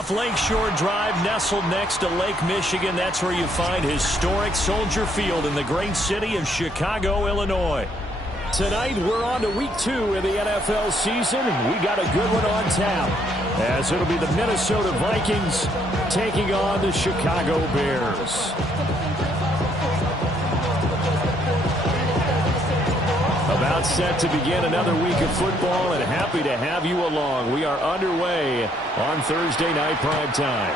off Lakeshore Drive, nestled next to Lake Michigan. That's where you find historic Soldier Field in the great city of Chicago, Illinois. Tonight, we're on to week 2 in the NFL season, and we got a good one on tap, as it'll be the Minnesota Vikings taking on the Chicago Bears. About set to begin another week of football, and happy to have you along. We are underway on Thursday night prime time.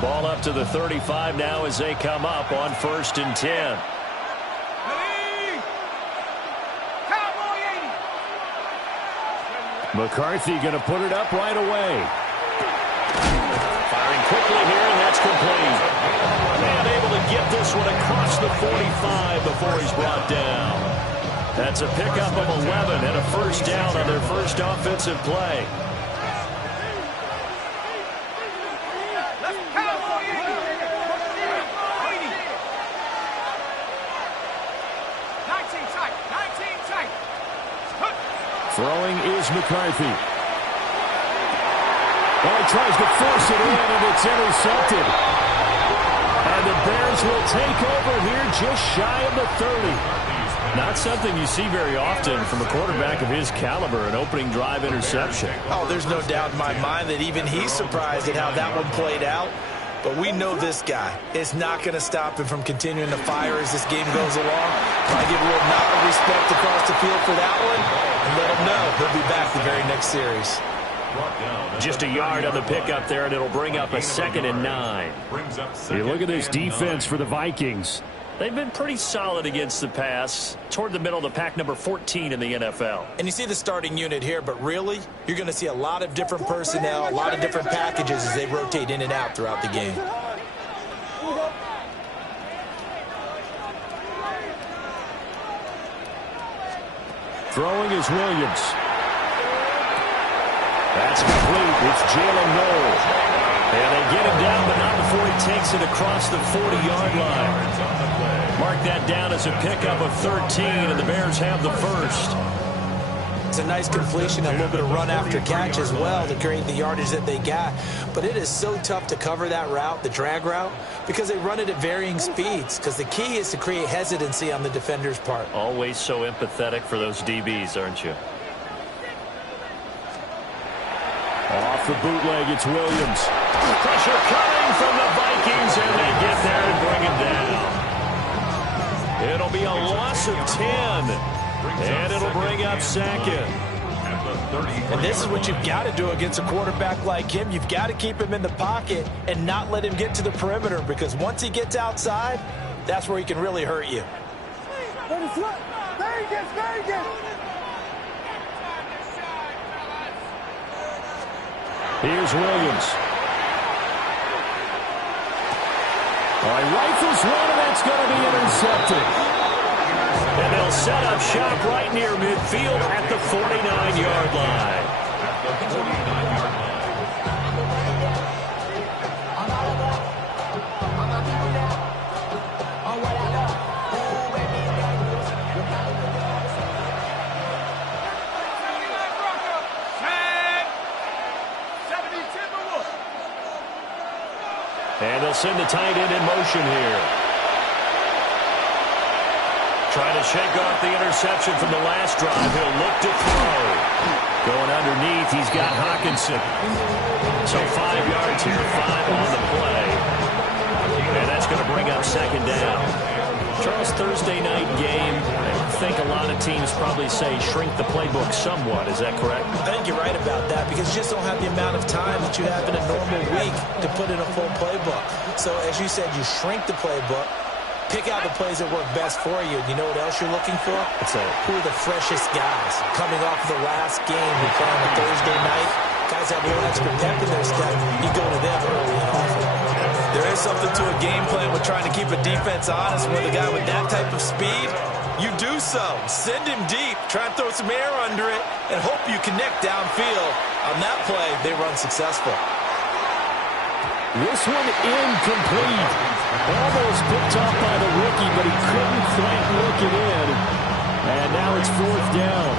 Ball up to the 35 now as they come up on 1st and 10. McCarthy going to put it up right away. Firing quickly here, and that's complete. Man able to get this one across the 45 before he's brought down. That's a pickup of 11 and a first down on their first offensive play. Throwing is McCarthy. Oh, he tries to force it in, and it's intercepted. And the Bears will take over here just shy of the 30. Not something you see very often from a quarterback of his caliber, an opening drive interception. Oh, there's no doubt in my mind that even he's surprised at how that one played out. But we know this guy is not going to stop him from continuing to fire as this game goes along. Probably give a little nod of respect across the field for that one, and let him know he'll be back the very next series. Just a yard on the pickup there, and it'll bring up a 2nd and 9. You look at this defense for the Vikings. They've been pretty solid against the pass, toward the middle of the pack, number 14 in the NFL. And you see the starting unit here, but really, you're going to see a lot of different personnel, a lot of different packages as they rotate in and out throughout the game. Throwing is Williams. That's complete. It's Jalen Noel. And they get him down, but not before he takes it across the 40-yard line. Mark that down as a pickup of 13, and the Bears have the first. It's a nice completion, a little bit of run after catch as well to create the yardage that they got. But it is so tough to cover that route, the drag route, because they run it at varying speeds. Because the key is to create hesitancy on the defender's part. Always so empathetic for those DBs, aren't you? Off the bootleg, it's Williams. Pressure coming from the Vikings, and they get there and bring him down. It'll be a loss of 10, and it'll bring up 2nd. And this is what you've got to do against a quarterback like him. You've got to keep him in the pocket and not let him get to the perimeter, because once he gets outside, that's where he can really hurt you. Here's Williams. All right, rifles one, and that's going to be intercepted. And they'll set up shop right near midfield at the 49-yard line. And they'll send the tight end in motion here. Trying to shake off the interception from the last drive. He'll look to throw. Going underneath, he's got Hockenson. So 5 yards here, 5 on the play. And that's going to bring up 2nd down. Charles, Thursday night game, I think a lot of teams probably say shrink the playbook somewhat. Is that correct? I think you're right about that, because you just don't have the amount of time that you have in a normal week to put in a full playbook. So as you said, you shrink the playbook, pick out the plays that work best for you. You know what else you're looking for? Who are the freshest guys coming off of the last game we play on a Thursday night? Guys have a little extra pep in their step. You go to them early and often. There is something to a game plan with trying to keep a defense honest with a guy with that type of speed. You do so. Send him deep. Try and throw some air under it and hope you connect downfield. On that play, they were unsuccessful. This one incomplete. Almost picked off by the rookie, but he couldn't quite look it in. And now it's 4th down.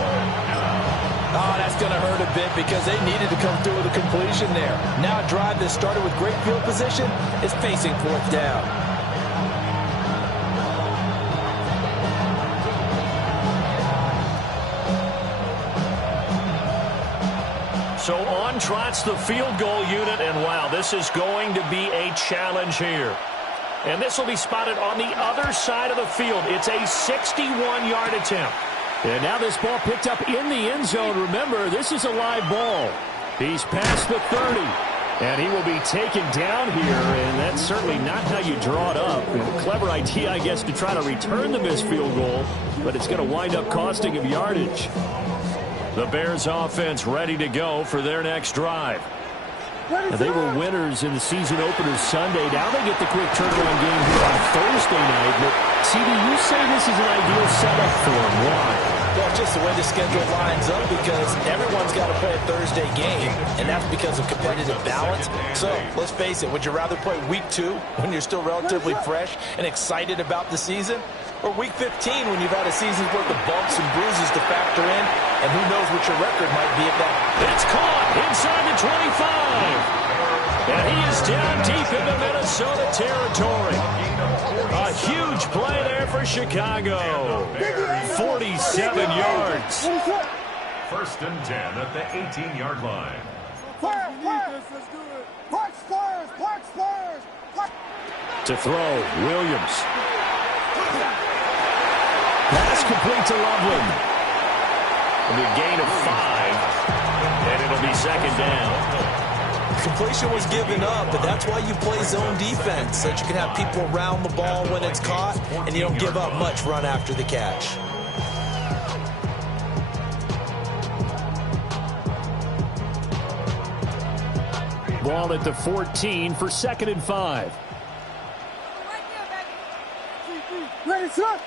Oh, that's going to hurt a bit because they needed to come through with a completion there. Now a drive that started with great field position is facing 4th down. So on trots the field goal unit, and wow, this is going to be a challenge here. And this will be spotted on the other side of the field. It's a 61-yard attempt. And now this ball picked up in the end zone. Remember, this is a live ball. He's past the 30. And he will be taken down here, and that's certainly not how you draw it up. A clever idea, I guess, to try to return the missed field goal, but it's going to wind up costing him yardage. The Bears offense ready to go for their next drive. And they were winners in the season opener Sunday. Now they get the quick turnaround game here on Thursday night. But, CD, you say this is an ideal setup for them. Why? Well, just the way the schedule lines up because everyone's got to play a Thursday game, and that's because of competitive balance. So, let's face it, would you rather play week 2 when you're still relatively fresh and excited about the season? Or week 15 when you've had a season's worth of bumps and bruises to factor in, and who knows what your record might be at that. It's caught inside the 25. And he is down deep into Minnesota territory. A huge play there for Chicago. 47 yards. 1st and 10 at the 18-yard line. To throw, Williams. Pass complete to Loveland. It'll be a gain of 5, and it'll be 2nd down. Completion was given up, but that's why you play zone defense, so that you can have people around the ball when it's caught, and you don't give up much run after the catch. Ball at the 14 for 2nd and 5. Ready, son.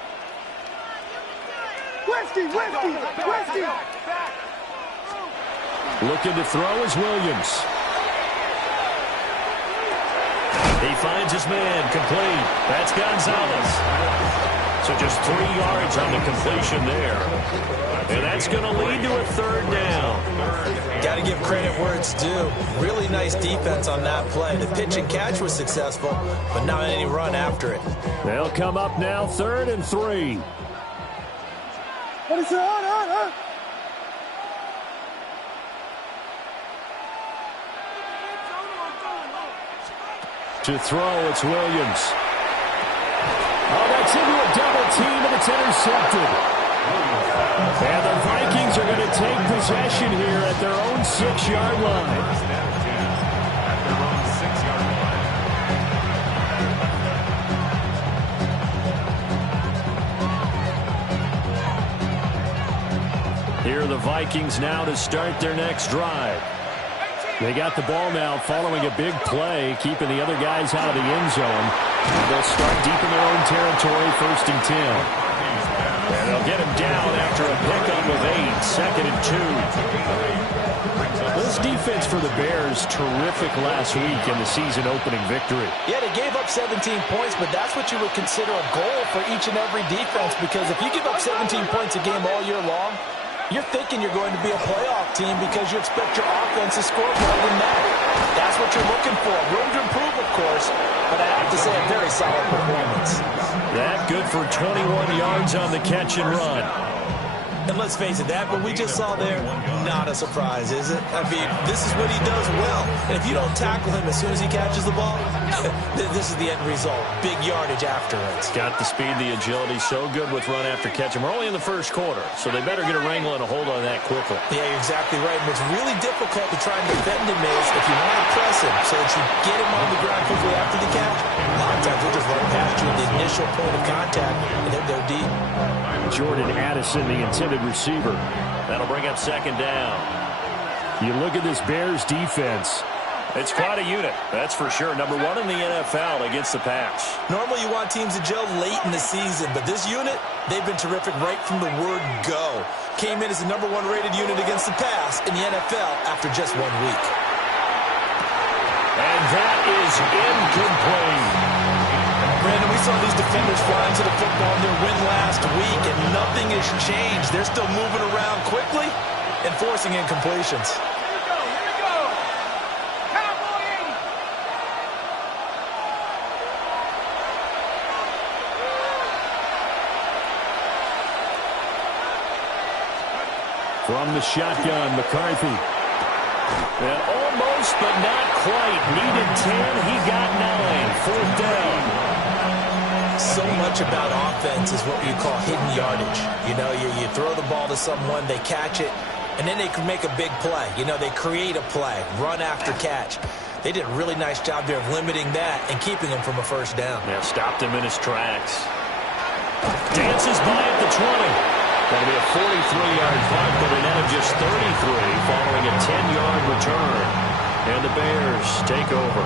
Looking to throw is Williams. He finds his man, complete. That's Gonzalez. So just 3 yards on the completion there. And that's going to lead to a 3rd down. Got to give credit where it's due. Really nice defense on that play. The pitch and catch was successful, but not any run after it. They'll come up now 3rd and 3. To throw, it's Williams. Oh, that's into a double team, and it's intercepted. And the Vikings are going to take possession here at their own 6-yard line. Here are the Vikings now to start their next drive. They got the ball now following a big play, keeping the other guys out of the end zone. They'll start deep in their own territory, 1st and 10. And they'll get him down after a pickup of 8, 2nd and 2. This defense for the Bears, terrific last week in the season-opening victory. Yeah, they gave up 17 points, but that's what you would consider a goal for each and every defense, because if you give up 17 points a game all year long, you're thinking you're going to be a playoff team because you expect your offense to score more than that. That's what you're looking for. Room to improve, of course, but I have to say a very solid performance. That good for 21 yards on the catch and run. And let's face it, that what we just saw there, not a surprise, is it? I mean, this is what he does well. And if you don't tackle him as soon as he catches the ball, this is the end result. Big yardage after it. Got the speed, the agility, so good with run after catch. And we're only in the 1st quarter, so they better get a wrangle and a hold on that quickly. Yeah, you're exactly right. And what's really difficult to try and defend him is if you want to press him so that you get him on the ground quickly after the catch, a lot of times he'll just run past you at the initial point of contact, and he'll go deep. Jordan Addison, the intended receiver. That'll bring up 2nd down. You look at this Bears defense, It's quite a unit, that's for sure. Number one in the NFL against the pass. Normally you want teams to gel late in the season, but this unit, they've been terrific right from the word go. Came in as the number one rated unit against the pass in the NFL after just 1 week. And that is incomplete. Brandon, we saw these defenders flying to the football in their win last week, and nothing has changed. They're still moving around quickly and forcing incompletions. From the shotgun, McCarthy. And almost, but not quite. Needed 10, he got 9. Fourth down. So much about offense is what you call hidden yardage. You know, you throw the ball to someone, they catch it, and then they can make a big play. You know, they create a play, run after catch. They did a really nice job there of limiting that and keeping him from a first down. Yeah, stopped him in his tracks. Dances by at the 20. That'll be a 43-yard punt, but a net of just 33 following a 10-yard return. And the Bears take over.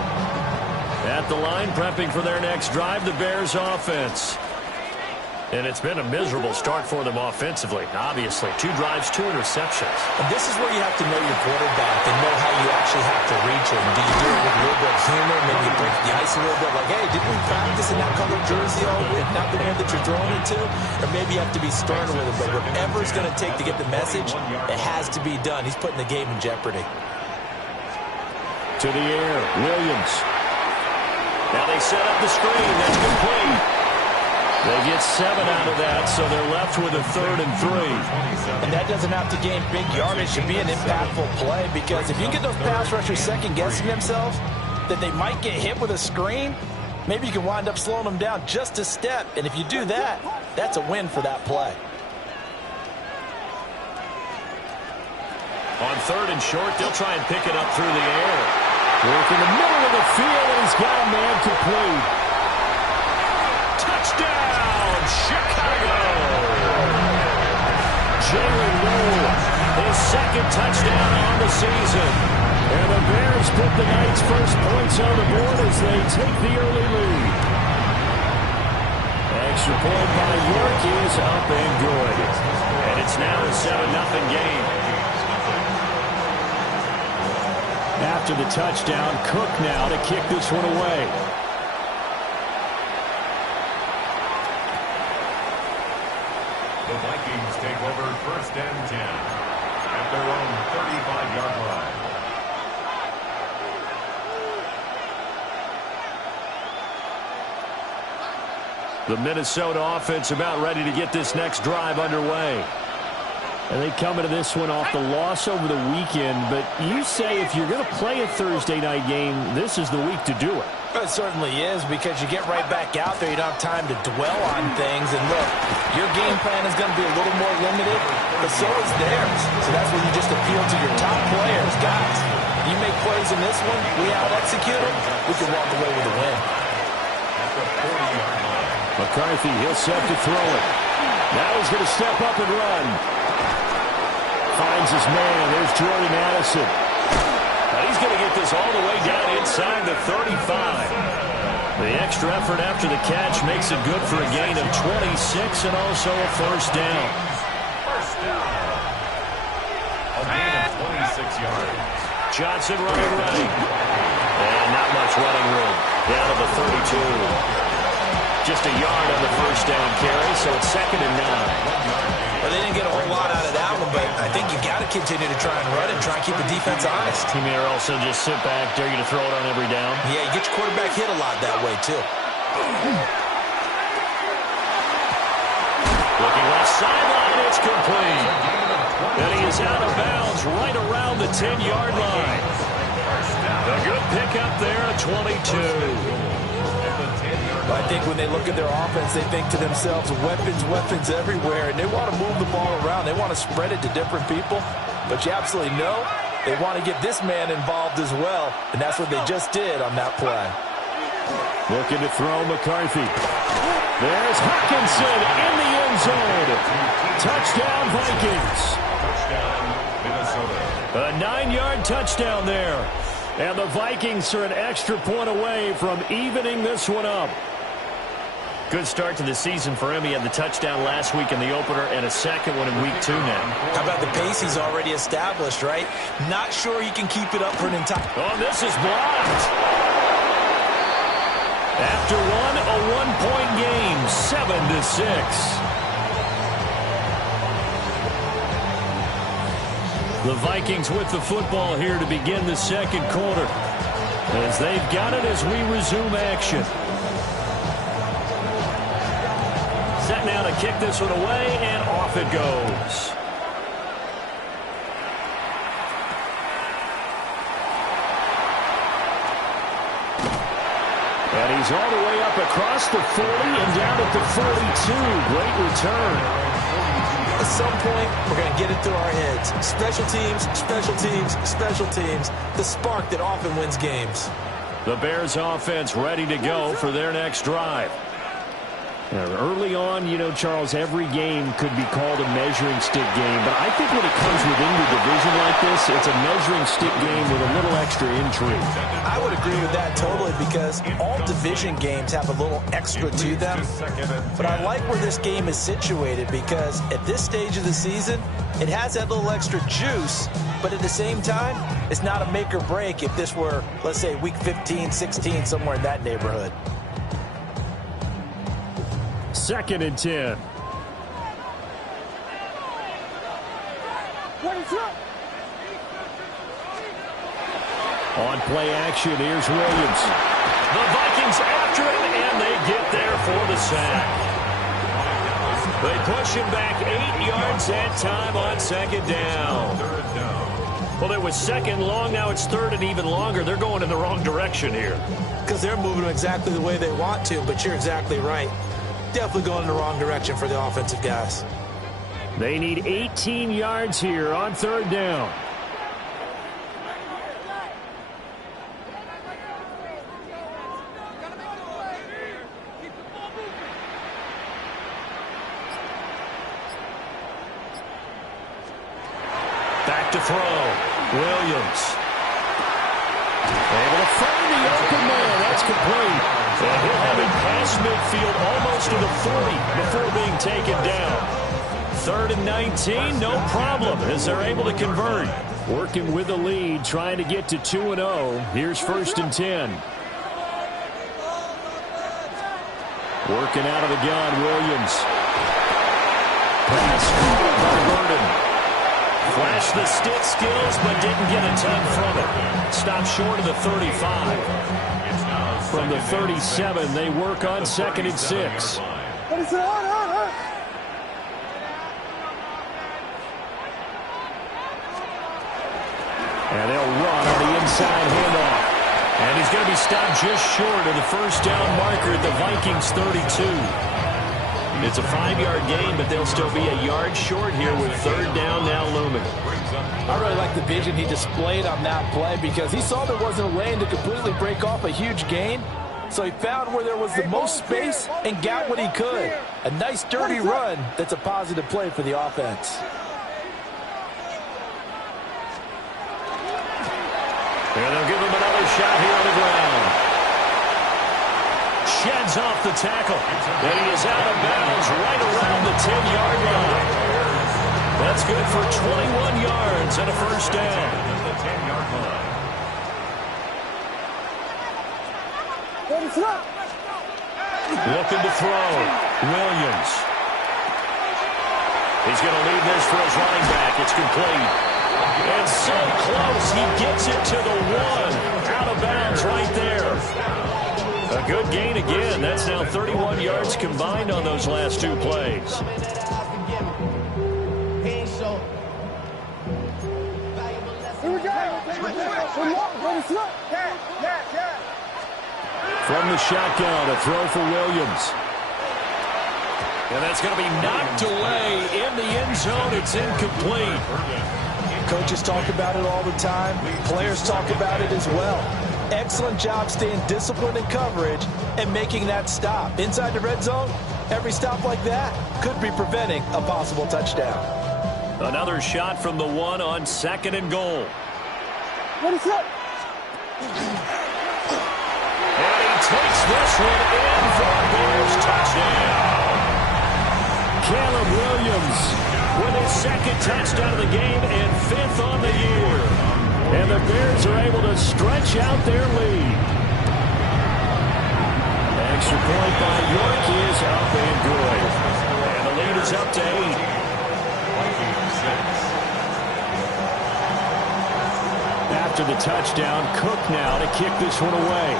At the line, prepping for their next drive, the Bears offense. And it's been a miserable start for them offensively, obviously. 2 drives, 2 interceptions. And this is where you have to know your quarterback and know how you actually have to reach him. Do you do it with a little bit of humor? Maybe you break the ice a little bit, like, hey, didn't we practice in that color jersey all week, not the one that you're throwing it to? Or maybe you have to be sterner with him. But whatever it's going to take to get the message, it has to be done. He's putting the game in jeopardy. To the air, Williams. Now they set up the screen. That's complete. They get 7 out of that, so they're left with a 3rd and 3. And that doesn't have to gain big yardage to be an impactful play, because if you get those pass rushers second-guessing themselves, that they might get hit with a screen, maybe you can wind up slowing them down just a step. And if you do that, that's a win for that play. On 3rd and short, they'll try and pick it up through the air. Work in the middle of the field, and he's got a man complete. Touchdown, Chicago! Jalen Rowe, his 2nd touchdown on the season. And the Bears put the Knights' first points on the board as they take the early lead. Extra point by York is up and good. And it's now a 7-0 game. After the touchdown, Cook now to kick this one away. The Vikings take over 1st and 10 at their own 35-yard line. The Minnesota offense about ready to get this next drive underway. And they come into this one off the loss over the weekend, but you say if you're going to play a Thursday night game, this is the week to do it. It certainly is, because you get right back out there. You don't have time to dwell on things. And look, your game plan is going to be a little more limited, but so is theirs. So that's when you just appeal to your top players. Guys, you make plays in this one, we out-execute them, we can walk away with a win. At the 40-yard line. McCarthy, he'll set to throw it. Now he's going to step up and run. Finds his man. There's Jordan Addison. Now he's going to get this all the way down inside the 35. The extra effort after the catch makes it good for a gain of 26 and also a first down. First down. A gain of 26 yards. Johnson running right. And not much running room. Down to the 32. Just a yard on the first down carry, so it's 2nd and 9. Well, they didn't get a whole lot out of that one, but I think you got to continue to try and run it and try and keep the defense honest. He may also just sit back, dare you to throw it on every down. Yeah, you get your quarterback hit a lot that way, too. Looking left sideline, it's complete. And he is out of bounds right around the 10-yard line. A good pickup there at 22. I think when they look at their offense, they think to themselves, weapons everywhere, and they want to move the ball around. They want to spread it to different people, but you absolutely know they want to get this man involved as well, and that's what they just did on that play. Looking to throw McCarthy. There's Hawkinson in the end zone. Touchdown, Vikings. Touchdown, Minnesota. A 9-yard touchdown there. And the Vikings are an extra point away from evening this one up. Good start to the season for him. He had the touchdown last week in the opener and a second one in week 2 now. How about the pace he's already established, right? Not sure he can keep it up for an entire... Oh, this is blocked. After one, a one-point game, 7-6. The Vikings with the football here to begin the second quarter, as they've got it as we resume action. Set now to kick this one away, and off it goes. And he's all the way up across the 40 and down at the 42. Great return. At some point, we're going to get it through our heads. Special teams, special teams, special teams. The spark that often wins games. The Bears offense ready to go for their next drive. Early on, you know, Charles, every game could be called a measuring stick game. But I think when it comes within the division like this, it's a measuring stick game with a little extra intrigue. I would agree with that totally, because all division games have a little extra to them. But I like where this game is situated, because at this stage of the season, it has that little extra juice. But at the same time, it's not a make or break if this were, let's say, week 15, 16, somewhere in that neighborhood. 2nd and 10. On play action, here's Williams. The Vikings after him, and they get there for the sack. They push him back 8 yards that time on 2nd down. Well, it was 2nd long, now it's 3rd and even longer. They're going in the wrong direction here. Because they're moving exactly the way they want to, but you're exactly right. Definitely going in the wrong direction for the offensive guys. They need 18 yards here on 3rd down. Back to throw. Williams. Able to find the open man. That's complete. And he'll have it past midfield almost to the 40 before being taken down. 3rd and 19, no problem, as they're able to convert. Working with the lead, trying to get to 2-0. Here's 1st and 10. Working out of the gun, Williams. Pass by Burden. Flashed the stick skills, but didn't get a ton from it. Stopped short of the 35. From the 37, they work on 2nd and 6. And they'll run on the inside handoff. And he's going to be stopped just short of the 1st down marker at the Vikings 32. It's a 5-yard gain, but they'll still be a yard short here with 3rd down now looming. I really like the vision he displayed on that play, because he saw there wasn't a lane to completely break off a huge gain. So he found where there was the most space and got what he could. A nice dirty run that's a positive play for the offense. And they'll give him another shot here on the ground. Sheds off the tackle. And he is out of bounds right around the 10-yard line. That's good for 21 yards and a 1st down. Looking to throw. Williams. He's going to leave this for his running back. It's complete. And so close. He gets it to the 1. Out of bounds right there. A good gain again. That's now 31 yards combined on those last 2 plays. From the shotgun, a throw for Williams. And that's going to be knocked away in the end zone. It's incomplete. Coaches talk about it all the time. Players talk about it as well. Excellent job staying disciplined in coverage and making that stop. Inside the red zone, every stop like that could be preventing a possible touchdown. Another shot from the 1 on 2nd and goal. And he takes this one in for a Bears touchdown. Caleb Williams with his second touchdown of the game and 5th on the year. And the Bears are able to stretch out their lead. Extra point by York is up and good. And the lead is up to 8. After the touchdown, Cook now to kick this one away.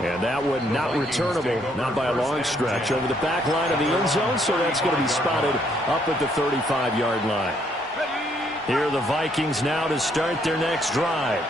And that one not returnable, not by a long stretch, over the back line of the end zone, so that's going to be spotted up at the 35-yard line. Here are the Vikings now to start their next drive.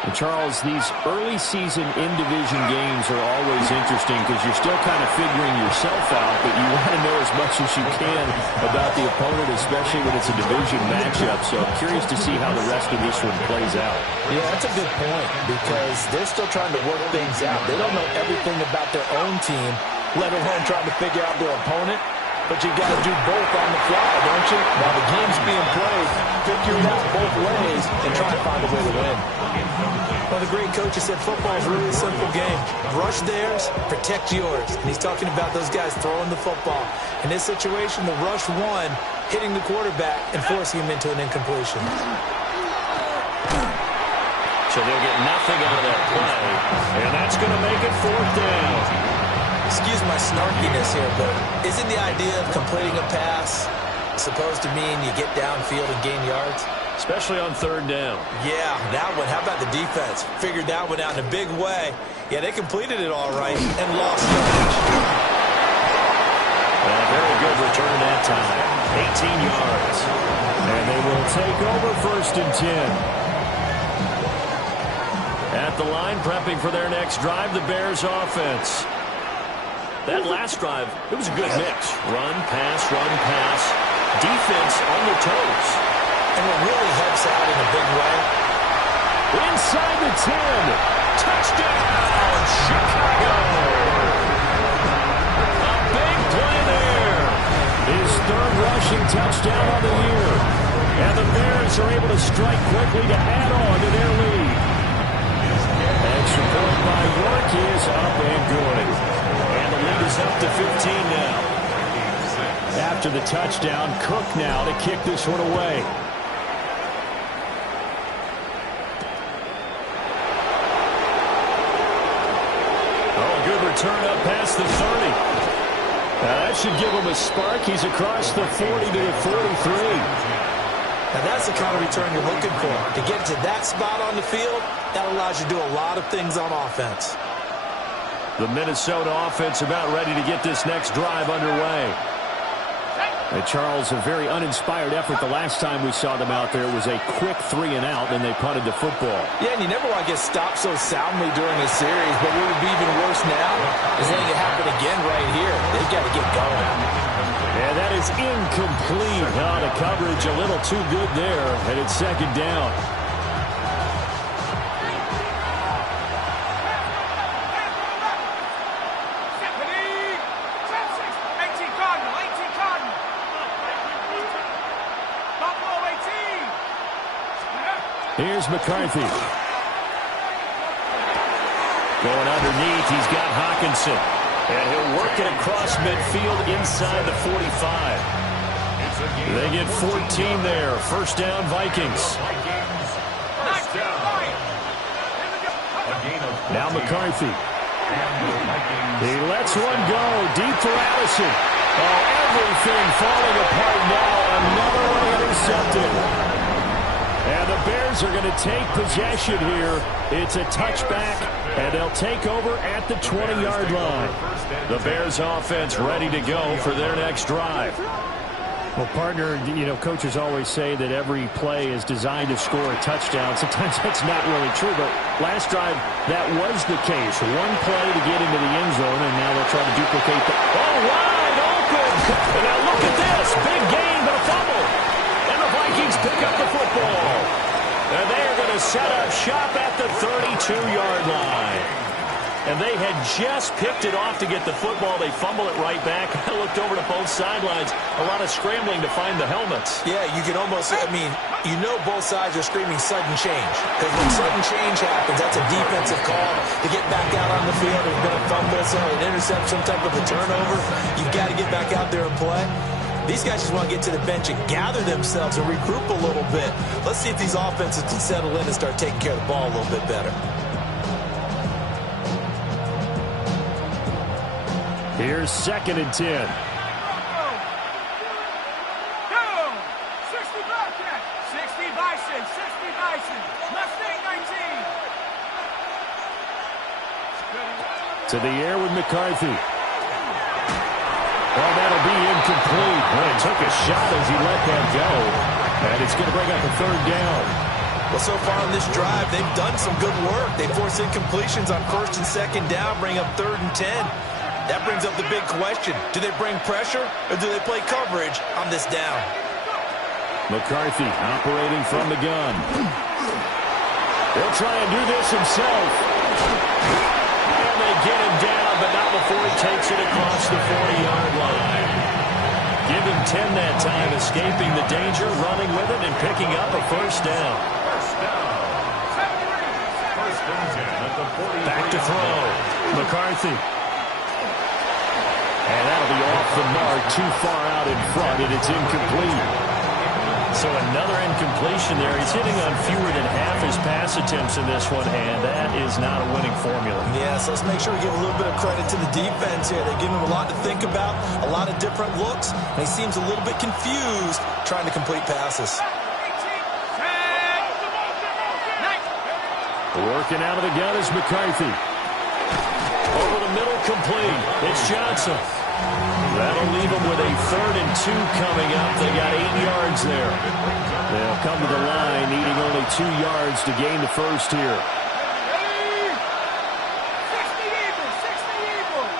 And Charles, these early season in-division games are always interesting because you're still kind of figuring yourself out, but you want to know as much as you can about the opponent, especially when it's a division matchup. So I'm curious to see how the rest of this one plays out. Yeah, that's a good point because they're still trying to work things out. They don't know everything about their own team, let alone trying to figure out their opponent. But you got to do both on the fly, don't you? While the game's being played, figure it out both ways and try to find a way to win. Well, the great coach has said football is really a simple game. Rush theirs, protect yours. And he's talking about those guys throwing the football. In this situation, the rush one, hitting the quarterback and forcing him into an incompletion. So they'll get nothing out of that play, and that's going to make it 4th down. Excuse my snarkiness here, but isn't the idea of completing a pass supposed to mean you get downfield and gain yards? Especially on 3rd down. Yeah, that one. How about the defense? Figured that one out in a big way. Yeah, they completed it all right and lost yardage. A very good return that time. 18 yards. And they will take over 1st and 10. At the line, prepping for their next drive, the Bears offense. That last drive, it was a good mix. Run, pass, defense on their toes. And what really helps out in a big way. Inside the 10. Touchdown, Chicago. A big play there. His 3rd rushing touchdown on the year. And the Bears are able to strike quickly to add on to their lead. Extra point by York is up and good. And the lead is up to 15 now. After the touchdown, Cook now to kick this one away. Oh, a good return up past the 30. That should give him a spark. He's across the 40 to the 43. Now that's the kind of return you're looking for. To get to that spot on the field, that allows you to do a lot of things on offense. The Minnesota offense about ready to get this next drive underway. And Charles, a very uninspired effort the last time we saw them out there. It was a quick 3-and-out, and they punted the football. Yeah, and you never want to get stopped so soundly during a series, but what would be even worse now is letting it happen again right here. They've got to get going. And that is incomplete. Oh, the coverage a little too good there, and it's 2nd down. Here's McCarthy. Going underneath, he's got Hockenson. And he'll work it across midfield inside the 45. They get 14 there. 1st down, Vikings. Now McCarthy. He lets one go. Deep for Allison. Oh, everything falling apart now. Another one intercepted. And the Bears are going to take possession here. It's a touchback, and they'll take over at the 20-yard line. The Bears offense ready to go for their next drive. Well, partner, you know, coaches always say that every play is designed to score a touchdown. Sometimes that's not really true, but last drive, that was the case. One play to get into the end zone, and now they'll try to duplicate that. Oh, wide open! And now look at this. Big gain, but a fumble. And the Vikings pick up the football. And they are going to set up shop at the 32-yard line. and they had just picked it off to get the football. They fumble it right back. I looked over to both sidelines. A lot of scrambling to find the helmets. Yeah, you can almost, you know both sides are screaming sudden change. Because when sudden change happens, that's a defensive call to get back out on the field. There's been a fumble, an interception, some type of a turnover. You've got to get back out there and play. These guys just want to get to the bench and gather themselves and regroup a little bit. Let's see if these offenses can settle in and start taking care of the ball a little bit better. Here's 2nd and 10. 60 Bobcat, 60 Bison, 60 Bison, Mustang 19. To the air with McCarthy. Well, that'll be incomplete. Well, he took a shot as he let that go. And it's going to bring up a 3rd down. Well, so far on this drive, they've done some good work. They force incompletions on 1st and 2nd down, bring up 3rd and 10. That brings up the big question. Do they bring pressure or do they play coverage on this down? McCarthy operating from the gun. He'll try and do this himself. And they get him down, but not before he takes it across the 40-yard line. Give him 10 that time, escaping the danger, running with it, and picking up a 1st down. Back to throw. McCarthy. And that'll be off the mark, too far out in front, and it's incomplete. So another incompletion there. He's hitting on fewer than half his pass attempts in this one, and that is not a winning formula. Yeah, so let's make sure we give a little bit of credit to the defense here. They give him a lot to think about, a lot of different looks, and he seems a little bit confused trying to complete passes. Working out of the gun is McCarthy. Over the middle, complete. It's Johnson. That'll leave them with a 3rd and 2 coming up. They got 8 yards there. They'll come to the line, needing only 2 yards to gain the 1st here. 60 Eagles, 60 Eagles.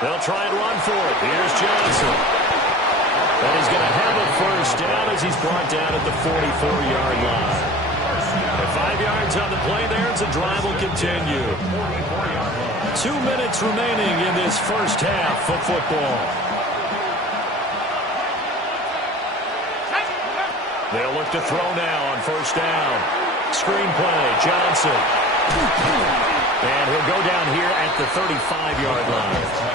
They'll try and run for it. Here's Johnson. And he's going to have a 1st down as he's brought down at the 44-yard line. 5 yards on the play there as the drive will continue. 2 minutes remaining in this 1st half of football. They'll look to throw now on 1st down. Screen play, Johnson. And he'll go down here at the 35-yard line.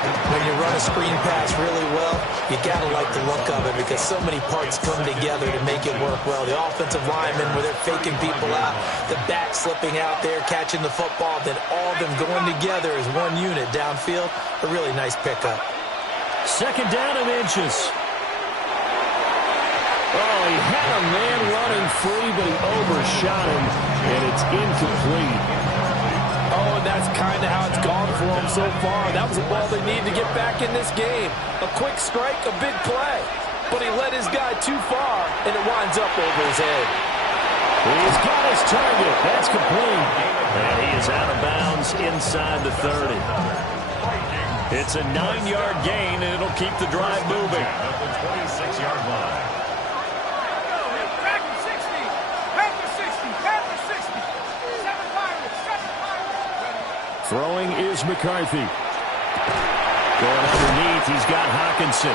When you run a screen pass really well, you got to like the look of it because so many parts come together to make it work well. The offensive linemen, where they're faking people out, the back slipping out there, catching the football, then all of them going together as one unit downfield. A really nice pickup. 2nd down and inches. Oh, he had a man running free, but he overshot him, and it's incomplete. Oh, and that's kind of how it's gone for them so far. That was a ball they need to get back in this game. A quick strike, a big play. But he led his guy too far, and it winds up over his head. He's got his target. That's complete. And he is out of bounds inside the 30. It's a 9-yard gain, and it'll keep the drive moving. At the 26-yard line. Throwing is McCarthy. Going underneath, he's got Hockenson.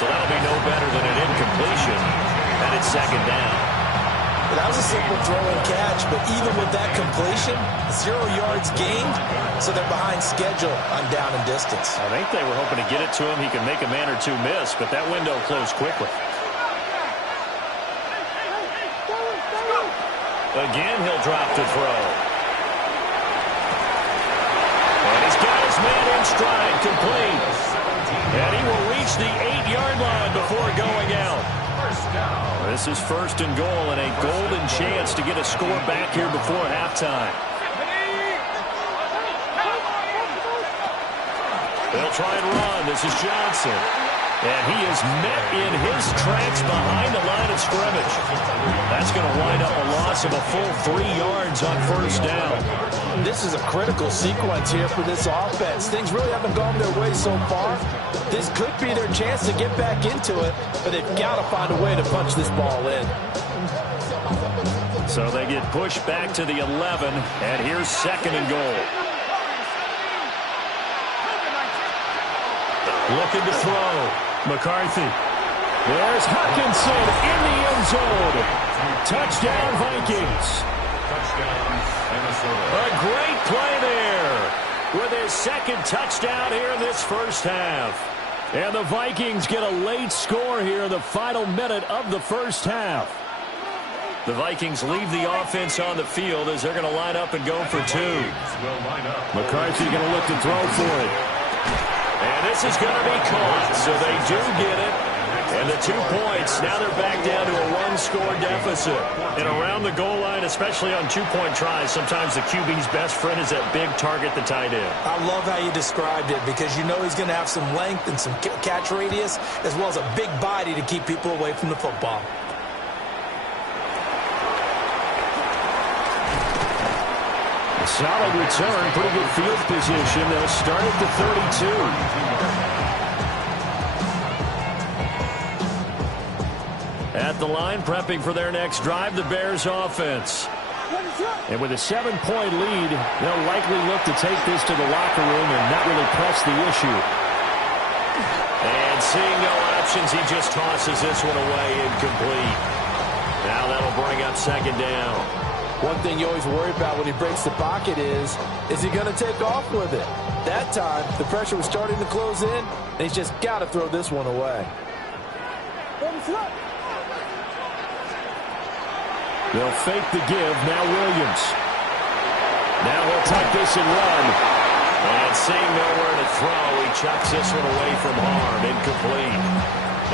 So that'll be no better than an incompletion. And it's 2nd down. Well, that was a simple throw and catch, but even with that completion, 0 yards gained, so they're behind schedule on down and distance. I think they were hoping to get it to him. He can make a man or two miss, but that window closed quickly. Again, he'll drop to throw. And he's got his man in stride, complete. And he will reach the 8-yard line before going out. This is 1st and goal and a golden chance to get a score back here before halftime. They'll try and run. This is Johnson. And he is met in his tracks behind the line of scrimmage. That's going to wind up a loss of a full 3 yards on first down. This is a critical sequence here for this offense. Things really haven't gone their way so far. This could be their chance to get back into it, but they've got to find a way to punch this ball in. So they get pushed back to the 11, and here's 2nd and goal. Looking to throw. McCarthy. There's Hockenson in the end zone. Touchdown, Vikings. Touchdown, Minnesota. A great play there with his 2nd touchdown here in this first half. And the Vikings get a late score here in the final minute of the first half. The Vikings leave the offense on the field as they're going to line up and go for 2. McCarthy going to look to throw for it. And this is going to be caught, so they do get it. And the 2 points, now they're back down to a 1-score deficit. And around the goal line, especially on 2-point tries, sometimes the QB's best friend is that big target, the tight end. I love how you described it because you know he's going to have some length and some catch radius as well as a big body to keep people away from the football. Solid return, pretty good field position. They'll start at the 32. At the line, prepping for their next drive, the Bears offense. And with a 7-point lead, they'll likely look to take this to the locker room and not really press the issue. And seeing no options, he just tosses this one away, incomplete. Now that'll bring up 2nd down. One thing you always worry about when he breaks the pocket is he going to take off with it? That time, the pressure was starting to close in, and he's just got to throw this one away. They'll fake the give. Now Williams. Now he'll tuck this and run. And seeing nowhere to throw, he chucks this one away from harm. Incomplete.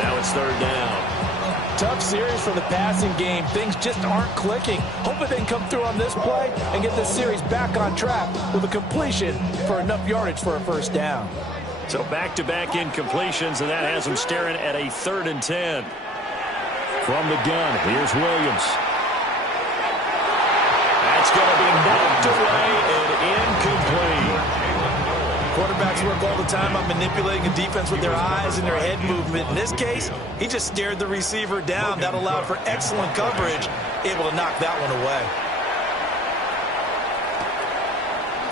Now it's 3rd down. Tough series for the passing game. Things just aren't clicking. Hoping they can come through on this play and get this series back on track with a completion for enough yardage for a first down. So back-to-back incompletions, and that has them staring at a 3rd and 10. From the gun, here's Williams. That's going to be knocked away and incomplete. Quarterbacks work all the time on manipulating a defense with their eyes and their head movement. In this case, he just stared the receiver down. That allowed for excellent coverage, able to knock that one away.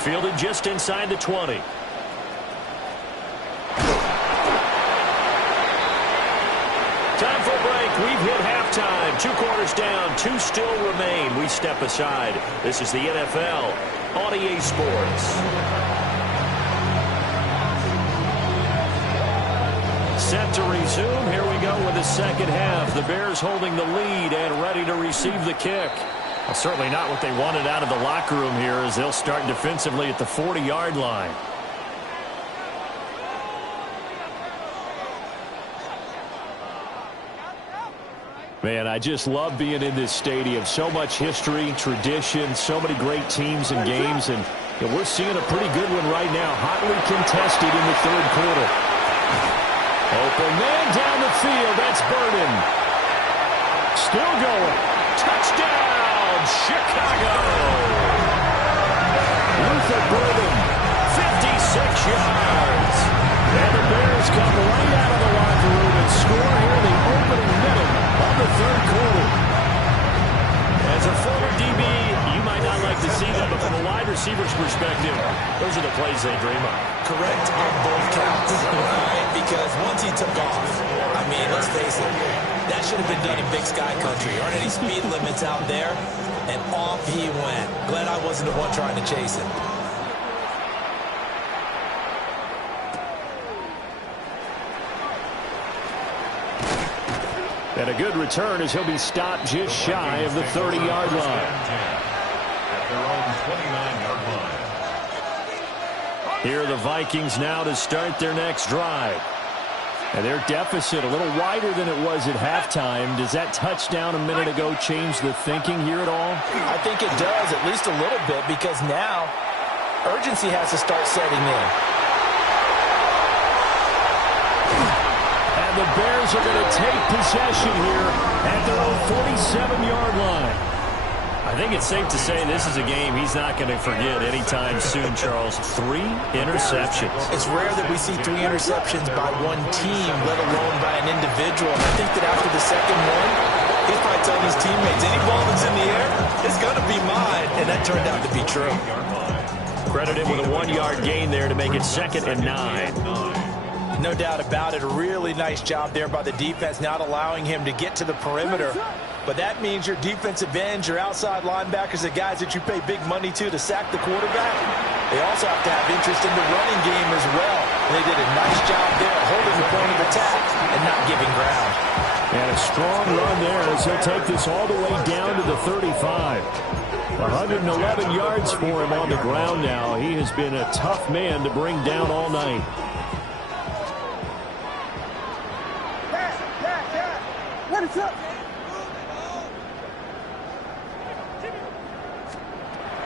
Fielded just inside the 20. Time for a break. We've hit halftime. 2 quarters down, 2 still remain. We step aside. This is the NFL on EA Sports. Set to resume. Here we go with the second half. The Bears holding the lead and ready to receive the kick. Well, certainly not what they wanted out of the locker room here as they'll start defensively at the 40-yard line. Man, I just love being in this stadium. So much history, tradition, so many great teams and games. And we're seeing a pretty good one right now. Hotly contested in the 3rd quarter. Open man down the field. That's Burden. Still going. Touchdown, Chicago. Luther Burden, 56 yards. And the Bears come right out of the locker room and score here in the opening minute of the 3rd quarter. As a former DB, you might not like to see that, but from a wide receiver's perspective, those are the plays they dream of. Correct on both counts, right? Because once he took off, I mean, let's face it, that should have been done in Big Sky Country. Aren't any speed limits out there? And off he went. Glad I wasn't the one trying to chase him. And a good return as he'll be stopped just shy of the 30-yard line. At their own 29-yard line. Here are the Vikings now to start their next drive. And their deficit a little wider than it was at halftime. Does that touchdown a minute ago change the thinking here at all? I think it does, at least a little bit, because now urgency has to start setting in. the Bears are going to take possession here at their own 47-yard line. I think it's safe to say this is a game he's not going to forget anytime soon, Charles. 3 interceptions. It's rare that we see 3 interceptions by one team, let alone by an individual. And I think that after the second one, he's probably telling his teammates, any ball that's in the air, it's going to be mine. And that turned out to be true. Credited with a 1-yard gain there to make it 2nd and 9. No doubt about it. A really nice job there by the defense, not allowing him to get to the perimeter. But that means your defensive ends, your outside linebackers, the guys that you pay big money to sack the quarterback, they also have to have interest in the running game as well. And they did a nice job there holding the point of attack and not giving ground. And a strong run there as he'll take this all the way down to the 35. 111 yards for him on the ground now. He has been a tough man to bring down all night. What is up?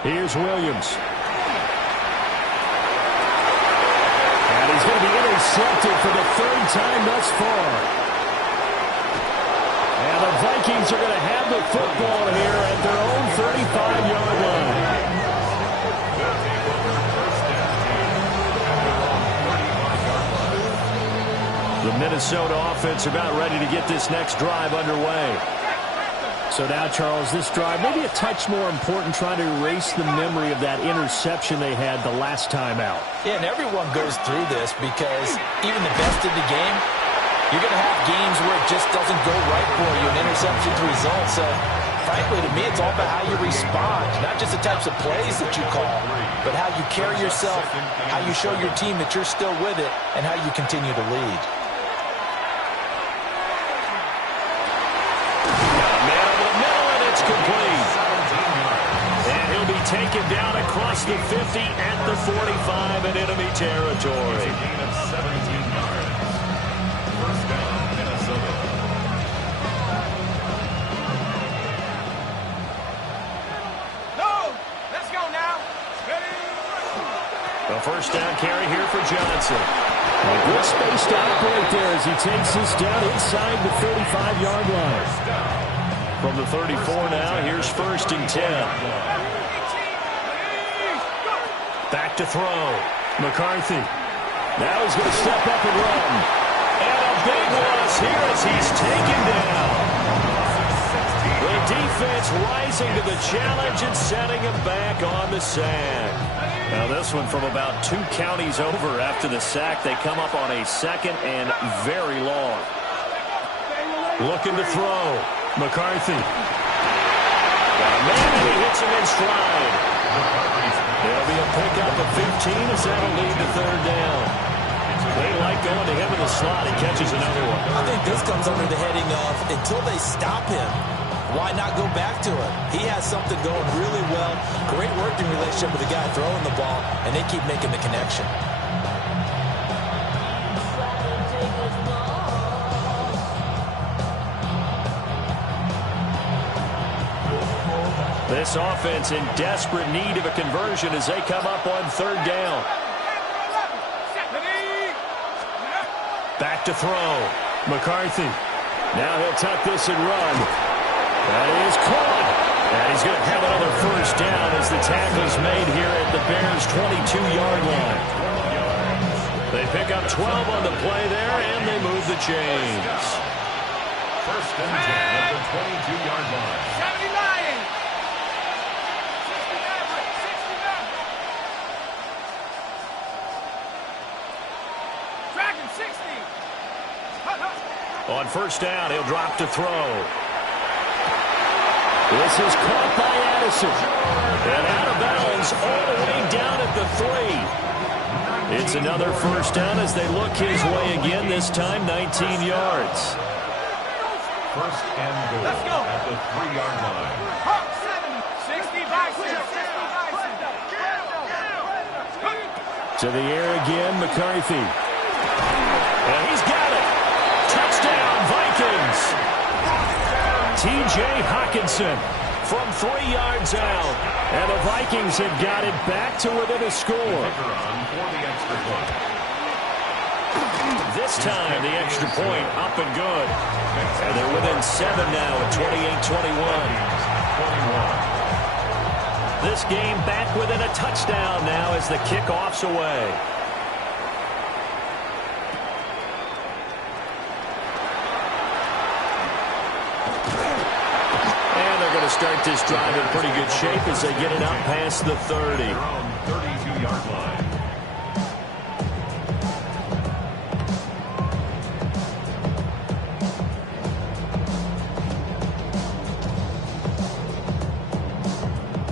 Here's Williams. And he's going to be intercepted for the 3rd time thus far. And the Vikings are going to have the football here at their own 35-yard line. The Minnesota offense about ready to get this next drive underway. So now, Charles, this drive maybe a touch more important, trying to erase the memory of that interception they had the last time out. Yeah, and everyone goes through this because even the best in the game, you're going to have games where it just doesn't go right for you, an interception's result. So, frankly, to me, it's all about how you respond, not just the types of plays that you call, but how you carry yourself, how you show your team that you're still with it, and how you continue to lead. Complete. And he'll be taken down across the 50 at the 45 in enemy territory. Gain of 17 yards. First down, Minnesota. No! Let's go now! A first down carry here for Johnson. A good space to operate there as he takes this down inside the 35-yard line. From the 34 now, here's 1st and 10. Back to throw. McCarthy. Now he's going to step up and run. And a big loss here as he's taken down. The defense rising to the challenge and setting him back on the sack. Now this one from about 2 counties over after the sack. They come up on a 2nd and very long. Looking to throw. McCarthy. Got a man, and he hits him in stride. There'll be a pickup of 15 as that'll lead to 3rd down. They like going to him in the slot. He catches another one. I think this comes under the heading of until they stop him, why not go back to him? He has something going really well. Great working relationship with the guy throwing the ball, and they keep making the connection. This offense in desperate need of a conversion as they come up on 3rd down. Back to throw. McCarthy. Now he'll tuck this and run. That is caught. And he's going to have another first down as the tackle is made here at the Bears' 22-yard line. They pick up 12 on the play there, and they move the chains. First and 10 at the 22-yard line. 79! Dragon 60! On first down, he'll drop to throw. This is caught by Addison. And out of bounds all the way down at the 3. It's another first down as they look his way again, this time 19 yards. First and goal. Let's go. At the 3-yard line. 60 Bison! 60 Bison! To the air again, McCarthy. And he's got it. Touchdown, Vikings. T.J. Hockenson from 3 yards out. And the Vikings have got it back to within a score. Kicker on for the extra point. This time, the extra point up and good. And they're within 7 now at 28-21. This game back within a touchdown now as the kickoff's away. And they're going to start this drive in pretty good shape as they get it up past the 30. 32-yard line.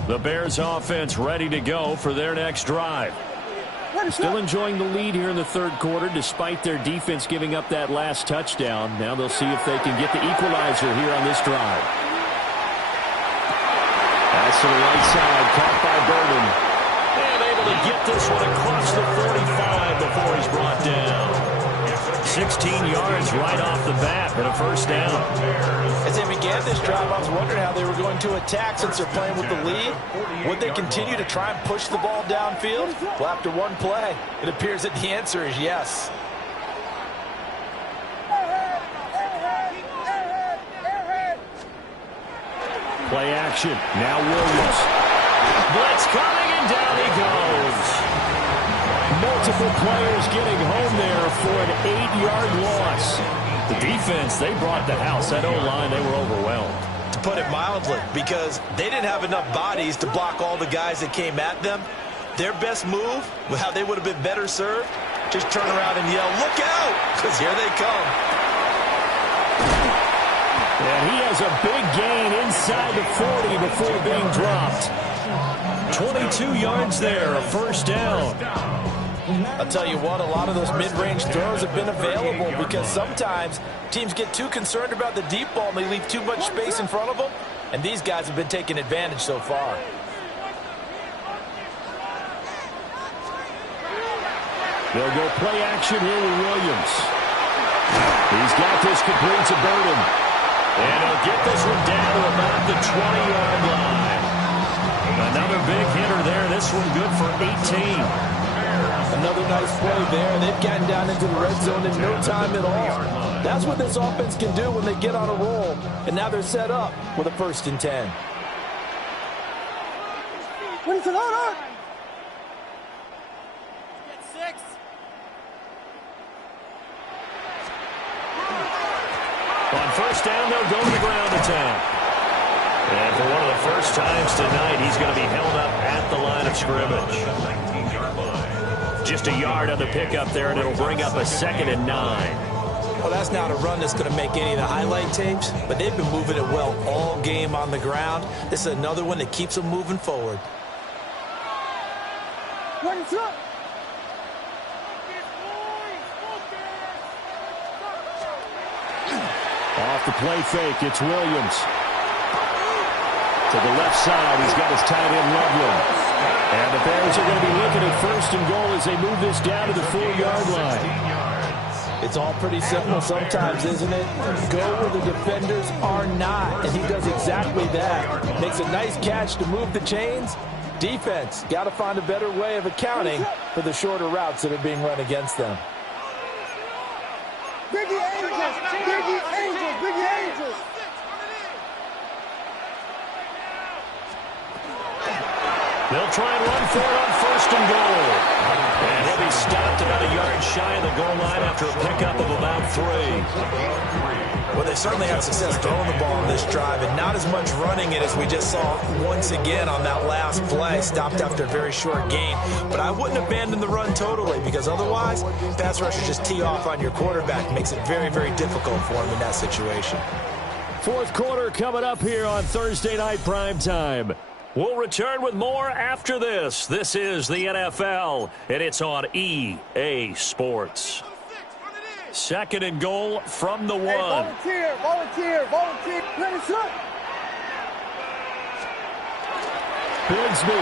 The Bears offense ready to go for their next drive. Still enjoying the lead here in the third quarter despite their defense giving up that last touchdown. Now they'll see if they can get the equalizer here on this drive. That's to the right side, caught by Burden. And able to get this one across the 45 before he's brought down. 16 yards right off the bat and a first down. As they began this drive, I was wondering how they were going to attack since they're playing with the lead. Would they continue to try and push the ball downfield? Well, after one play, it appears that the answer is yes. Play action. Now Williams. Blitz coming, and down he goes. Multiple players getting home there for an 8-yard loss. The defense, they brought the house. That O-line, they were overwhelmed. To put it mildly, because they didn't have enough bodies to block all the guys that came at them. Their best move, how they would have been better served, just turn around and yell, "Look out!" because here they come. And he has a big gain inside the 40 before being dropped. 22 yards there, a first down. I'll tell you what, a lot of those mid-range throws have been available because sometimes teams get too concerned about the deep ball and they leave too much space in front of them, and these guys have been taking advantage so far. They'll go play action here with Williams. He's got this complete to Burden. And he'll get this one down to about the 20-yard line. Another big hitter there. This one good for 18. Another nice play there. They've gotten down into the red zone in no time at all. That's what this offense can do when they get on a roll. And now they're set up with a 1st and 10. What is it on? Get 6. On first down, they'll go to the ground attack. And for one of the first times tonight, he's going to be held up at the line of scrimmage. Just a yard on the pickup there, and it'll bring up a 2nd and 9. Well, that's not a run that's going to make any of the highlight tapes, but they've been moving it well all game on the ground. This is another one that keeps them moving forward. What is up? Off the play fake, it's Williams. To the left side, he's got his tight end Loveland. And the Bears are going to be looking at 1st and goal as they move this down to the 4-yard line. It's all pretty simple sometimes, isn't it? Go where the defenders are not, and he does exactly that. Makes a nice catch to move the chains. Defense, got to find a better way of accounting for the shorter routes that are being run against them. Biggie Angels! Biggie Angels! Biggie Angels! They'll try and run for it on 1st and goal. And he'll be stopped about a yard shy of the goal line after a pickup of about 3. Well, they certainly had success throwing the ball on this drive and not as much running it as we just saw once again on that last play. Stopped after a very short gain. But I wouldn't abandon the run totally because otherwise, pass rushers just tee off on your quarterback. Makes it very, very difficult for him in that situation. 4th quarter coming up here on Thursday Night Primetime. We'll return with more after this. This is the NFL, and it's on EA Sports. 2nd and goal from the 1. Hey, volunteer! Finish up! Bigsby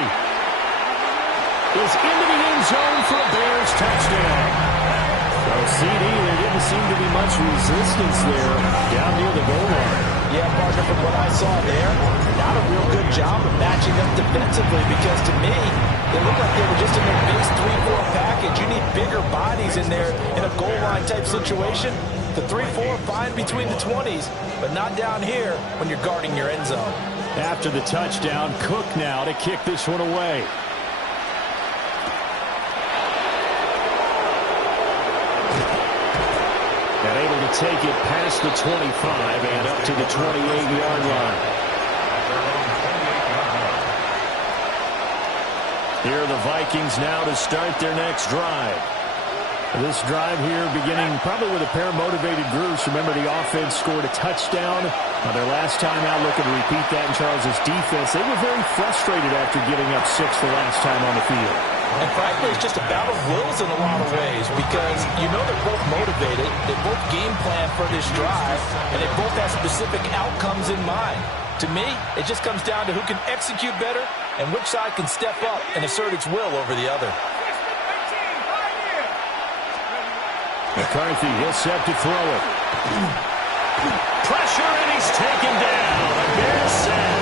is into the end zone for a Bears touchdown. Well, CD, there didn't seem to be much resistance there down near the goal line. Yeah, partner, from what I saw there, not a real good job of matching up defensively because to me, it looked like they were just in their base 3-4 package. package. You need bigger bodies in there in a goal line type situation. The 3-4, fine between the 20s, but not down here when you're guarding your end zone. After the touchdown, Cook now to kick this one away. And able to take it past the 25 and up to the 28-yard line. Here are the Vikings now to start their next drive. This drive here beginning probably with a pair of motivated groups. Remember, the offense scored a touchdown on their last time out, looking to repeat that in Charles' defense. They were very frustrated after giving up 6 the last time on the field. And frankly, it's just a battle of wills in a lot of ways because you know they're both motivated. They both game plan for this drive, and they both have specific outcomes in mind. To me, it just comes down to who can execute better and which side can step up and assert its will over the other. McCarthy, he'll set to throw it. Pressure, and he's taken down. A Bears set.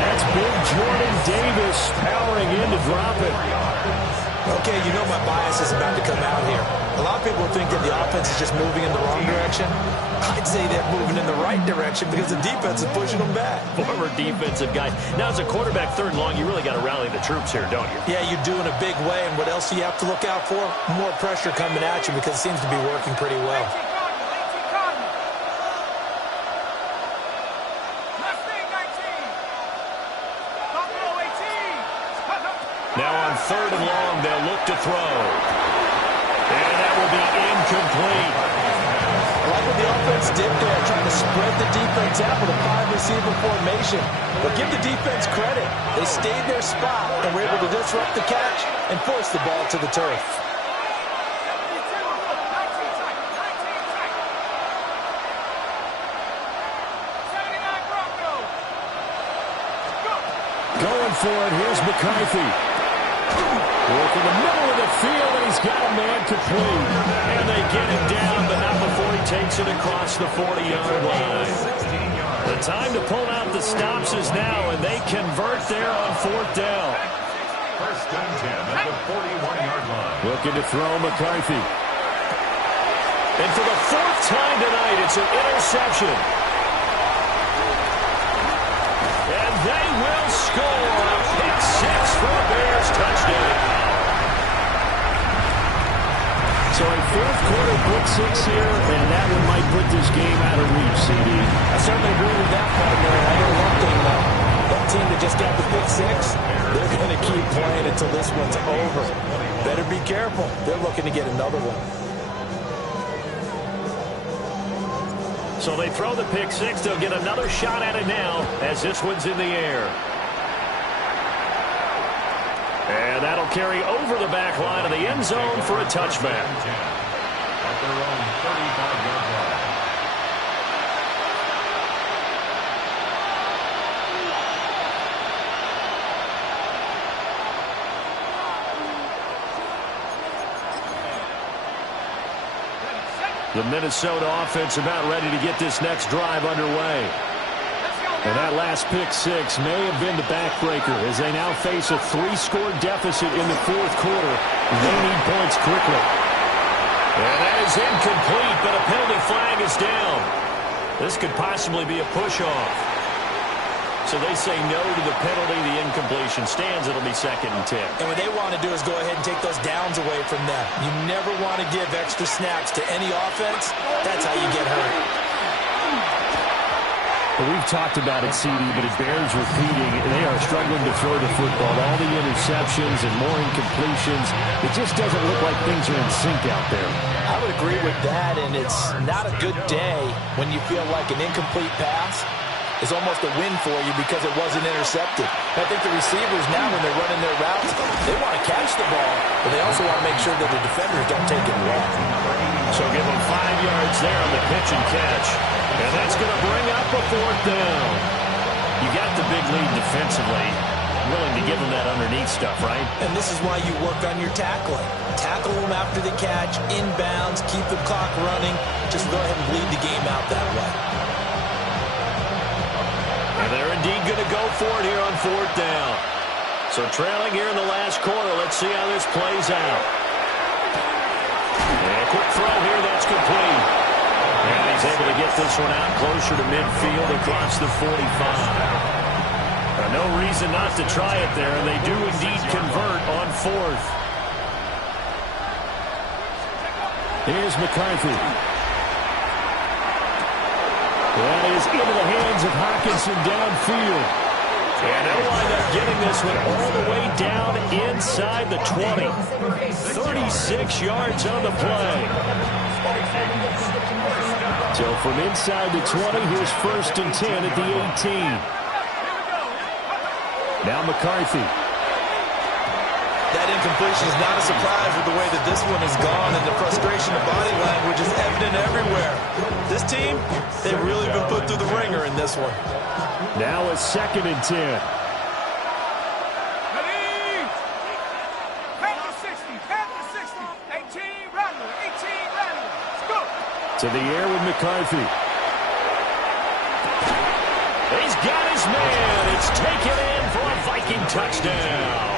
That's big Jordan Davis powering in to drop it. Okay, you know my bias is about to come out here. A lot of people think that the offense is just moving in the wrong direction. I'd say they're moving in the right direction because the defense is pushing them back. Former defensive guy. Now, as a quarterback, 3rd and long, you really got to rally the troops here, don't you? Yeah, you do in a big way. And what else do you have to look out for? More pressure coming at you because it seems to be working pretty well. Now on 3rd and long, they'll look to throw. And that will be incomplete. I like what the offense did there, trying to spread the defense out with a 5-receiver formation. But give the defense credit. They stayed their spot and were able to disrupt the catch and force the ball to the turf. Going for it, here's McCarthy. Work in the middle of the field, and he's got a man complete. And they get him down, but not before he takes it across the 40-yard line. The time to pull out the stops is now, and they convert there on 4th down. 1st and 10 at the 41-yard line. Looking to throw McCarthy. And for the 4th time tonight, it's an interception. And they will score a pick 6 for a Bears touchdown. So a 4th quarter pick 6 here, and that one might put this game out of reach, CD. I certainly agree with that part there. I know one thing, though. That team that just got the pick 6, they're going to keep playing until this one's over. Better be careful. They're looking to get another one. So they throw the pick 6. They'll get another shot at it now as this one's in the air. And that'll carry over the back line of the end zone for a touchback. At their own 35-yard line. The Minnesota offense about ready to get this next drive underway. And that last pick 6 may have been the backbreaker as they now face a 3-score deficit in the 4th quarter. They need points quickly. And that is incomplete, but a penalty flag is down. This could possibly be a push-off. So they say no to the penalty. The incompletion stands. It'll be 2nd and 10. And what they want to do is go ahead and take those downs away from them. You never want to give extra snaps to any offense. That's how you get hurt. Well, we've talked about it, CD, but it bears repeating. They are struggling to throw the football. All the interceptions and more incompletions. It just doesn't look like things are in sync out there. I would agree with that, and it's not a good day when you feel like an incomplete pass is almost a win for you because it wasn't intercepted. I think the receivers now, when they're running their routes, they want to catch the ball, but they also want to make sure that the defenders don't take it away. So give them 5 yards there on the pitch and catch. And that's going to bring up a 4th down. You got the big lead defensively. Willing to give them that underneath stuff, right? And this is why you work on your tackling. Tackle them after the catch, inbounds, keep the clock running. Just go ahead and bleed the game out that way. And they're indeed going to go for it here on 4th down. So trailing here in the last quarter. Let's see how this plays out. And a quick throw here. That's complete. And he's able to get this one out closer to midfield across the 45. No reason not to try it there, and they do indeed convert on fourth. Here's McCarthy. That is into the hands of Hockenson downfield. And they'll wind up getting this one all the way down inside the 20. 36 yards on the play. So from inside the 20, here's 1st and 10 at the 18. Now McCarthy. That incompletion is not a surprise with the way that this one has gone, and the frustration of body language is evident everywhere. This team, they've really been put through the ringer in this one. Now it's 2nd and 10. Ready? Head to 60, head to 60. 18, Rattler, 18, Rattler. Let's go. To the air with McCarthy. He's got his man. It's taken in for a Viking touchdown.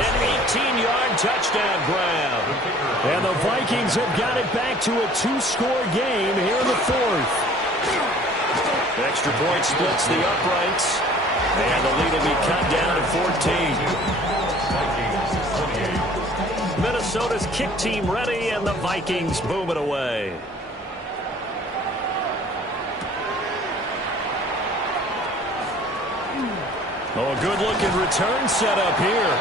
An 18-yard touchdown grab. And the Vikings have got it back to a 2-score game here in the 4th. Extra point splits the uprights. And the lead will be cut down to 14. Minnesota's kick team ready, and the Vikings boom it away. Oh, a good-looking return set up here.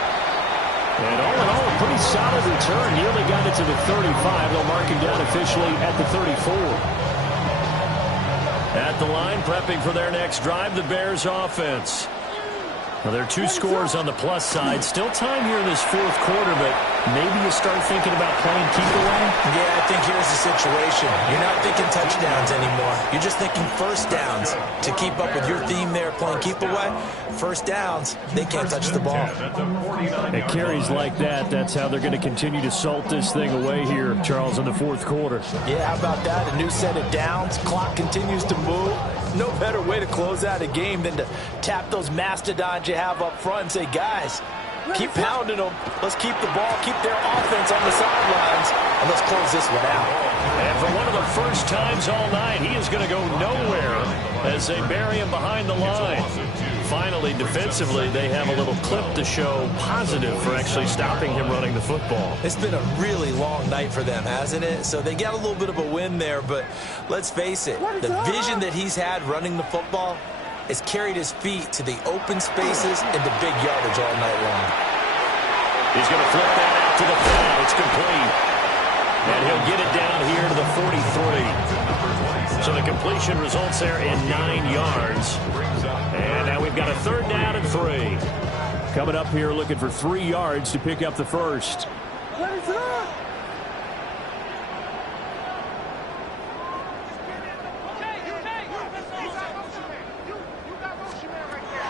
And all in all, a pretty solid return. Nearly got it to the 35. They'll mark him down officially at the 34. At the line, prepping for their next drive, the Bears offense. Well, there are 2 scores on the plus side. Still time here in this 4th quarter, but maybe you start thinking about playing keep away? Yeah, I think here's the situation. You're not thinking touchdowns anymore. You're just thinking first downs. To keep up with your theme there, playing keep away, first downs, they can't touch the ball. It carries like that. That's how they're going to continue to salt this thing away here, Charles, in the 4th quarter. Yeah, how about that? A new set of downs. Clock continues to move. No better way to close out a game than to tap those mastodons you have up front and say, guys, keep pounding them. Let's keep the ball, keep their offense on the sidelines, and let's close this one out. And for one of the first times all night, he is going to go nowhere as they bury him behind the line. Finally, defensively, they have a little clip to show positive for actually stopping him running the football. It's been a really long night for them, hasn't it? So they got a little bit of a win there, but let's face it, the vision that he's had running the football has carried his feet to the open spaces and the big yardage all night long. He's going to flip that out to the flat. It's complete. And he'll get it down here to the 43. So the completion results there in 9 yards. And now we've got a 3rd down and 3. Coming up here looking for 3 yards to pick up the first.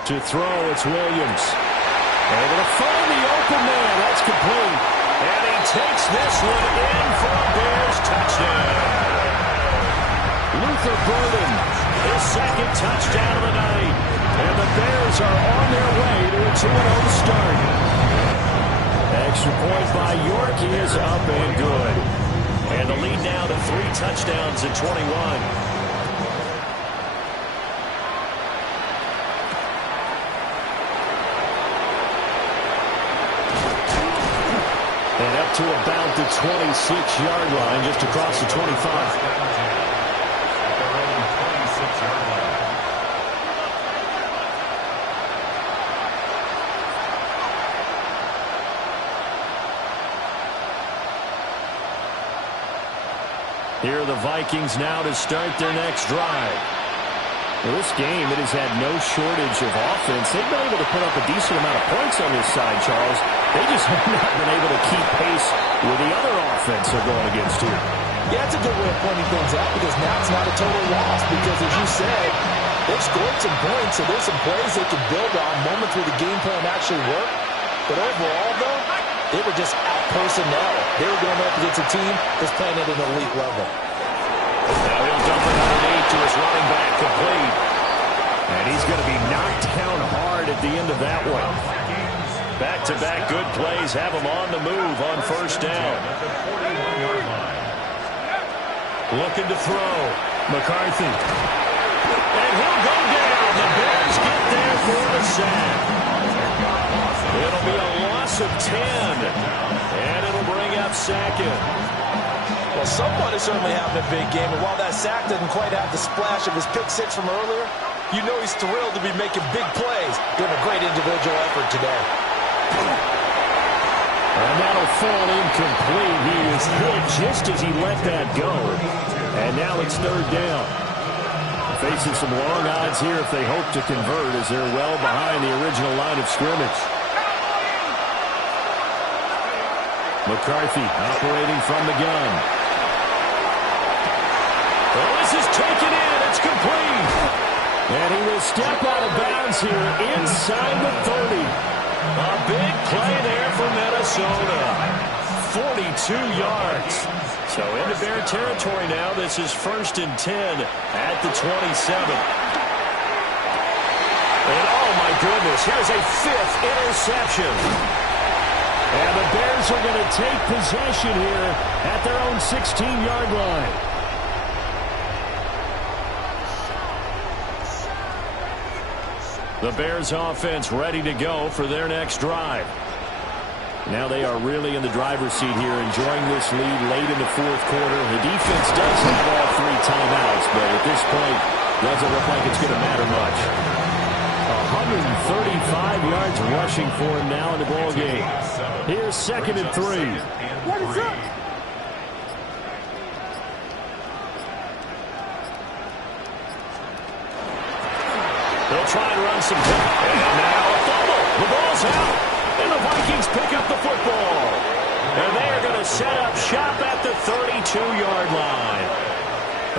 To throw, it's Williams. Able to find the open man. That's complete. And he takes this one in for a Bears touchdown. Luther Burden, His 2nd touchdown of the night. and the Bears are on their way to a 2-0 start. Extra point by York. He is up and good. And the lead now to 3 touchdowns at 21. And up to about the 26-yard line, just across the 25. Here are the Vikings now to start their next drive. Well, this game, it has had no shortage of offense. They've been able to put up a decent amount of points on this side, Charles. They just have not been able to keep pace with the other offense they're going against here. Yeah, it's a good way of pointing things out because now it's not a total loss because, as you said, they've scored some points, so there's some plays they can build on, moments where the game plan actually worked. But overall, though, they were just out personnel. They were going up against a team that's playing at an elite level. Now he'll dump it underneath to his running back, complete. And he's going to be knocked down hard at the end of that one. Back-to-back good plays have him on the move on first down. Looking to throw. McCarthy. And he'll go down. The Bears get there for the sack. It'll be a loss of 10. And it'll bring up Sackett. Well, someone is certainly having a big game, and while that sack didn't quite have the splash of his pick six from earlier, you know he's thrilled to be making big plays, doing a great individual effort today. And that'll fall incomplete. He was hit just as he let that go. And now it's third down. Facing some long odds here if they hope to convert, as they're well behind the original line of scrimmage. McCarthy operating from the gun. Well, this is taken in. It's complete. And he will step out of bounds here inside the 30. A big play there for Minnesota. 42 yards. So into Bear territory now. This is 1st and 10 at the 27. And oh my goodness, here's a 5th interception. And the Bears are going to take possession here at their own 16-yard line. The Bears offense ready to go for their next drive. Now they are really in the driver's seat here, enjoying this lead late in the fourth quarter. The defense does have all 3 timeouts, but at this point, doesn't look like it's going to matter much. 135 yards rushing for him now in the ball game. Here's 2nd and 3. What is up? They'll try and run some. And now a fumble. The ball's out. And the Vikings pick up the football. And they are going to set up shop at the 32-yard line.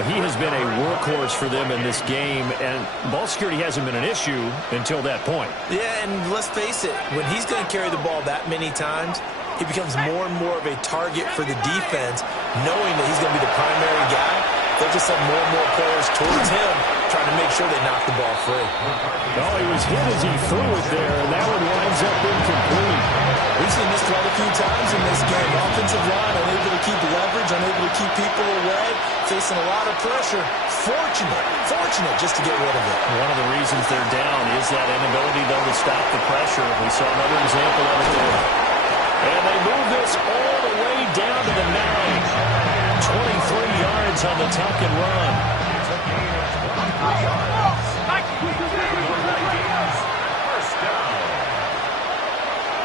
He has been a workhorse for them in this game, and ball security hasn't been an issue until that point. Yeah, and let's face it, when he's going to carry the ball that many times, he becomes more and more of a target for the defense, knowing that he's going to be the primary guy. They'll just send more and more players towards him, trying to make sure they knock the ball free. Oh, he was hit as he threw it there, and that one winds up incomplete. We've seen this quite a few times in this game. Offensive line unable to keep leverage, unable to keep people away, facing a lot of pressure. Fortunate just to get rid of it. One of the reasons they're down is that inability, though, to stop the pressure. We saw another example of it there. And they move this all the way down to the 9. 23 yards on the tuck and run. First down.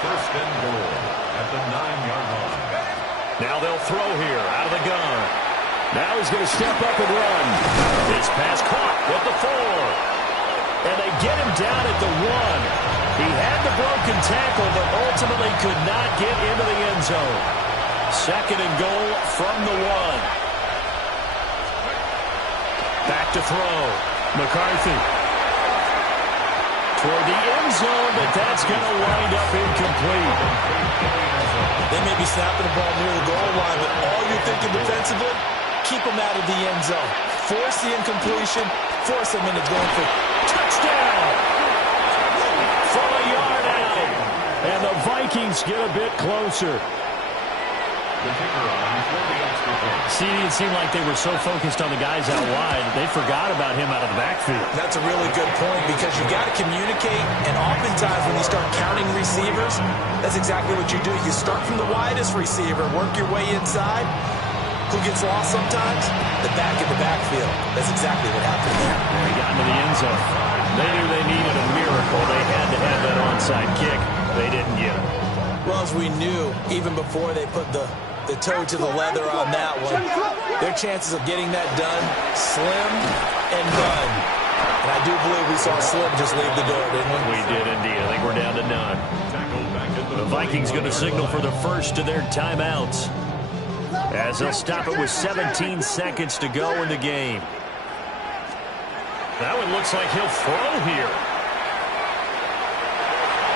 1st and goal at the 9-yard line. Now they'll throw here out of the gun. Now he's going to step up and run. This pass caught with the 4. And they get him down at the 1. He had the broken tackle, but ultimately could not get into the end zone. 2nd and goal from the 1. Back to throw. McCarthy. Toward the end zone, but that's going to wind up incomplete. They may be snapping the ball near the goal line, but all you're thinking defensively, keep them out of the end zone. Force the incompletion, force them into going for touchdown. From a yard out. And the Vikings get a bit closer. The kicker on for the extra point. See, it seemed like they were so focused on the guys out wide, they forgot about him out of the backfield. That's a really good point because you got to communicate, and oftentimes when you start counting receivers, that's exactly what you do. You start from the widest receiver, work your way inside. Who gets lost sometimes? The back in the backfield. That's exactly what happened there. They got into the end zone. They knew they needed a miracle. They had to have that onside kick. They didn't get it. Well, as we knew, even before they put the toe to the leather on that one, their chances of getting that done, slim and none. And I do believe we saw Slim just leave the door, didn't we? We did indeed. I think we're down to none. The Vikings going to signal for the first of their timeouts, as they'll stop it with 17 seconds to go in the game. That one looks like he'll throw here.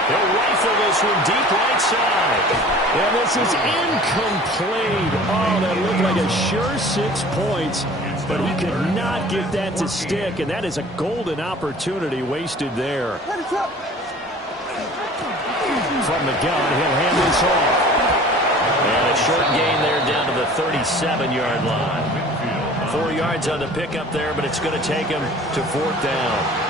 He'll rifle this one deep right side. And this is incomplete. Oh, that looked like a sure 6 points. but he could not get that to stick, and that is a golden opportunity wasted there. From the gun, he'll hand this off. And a short gain there down to the 37-yard line. 4 yards on the pickup there, but it's going to take him to 4th down.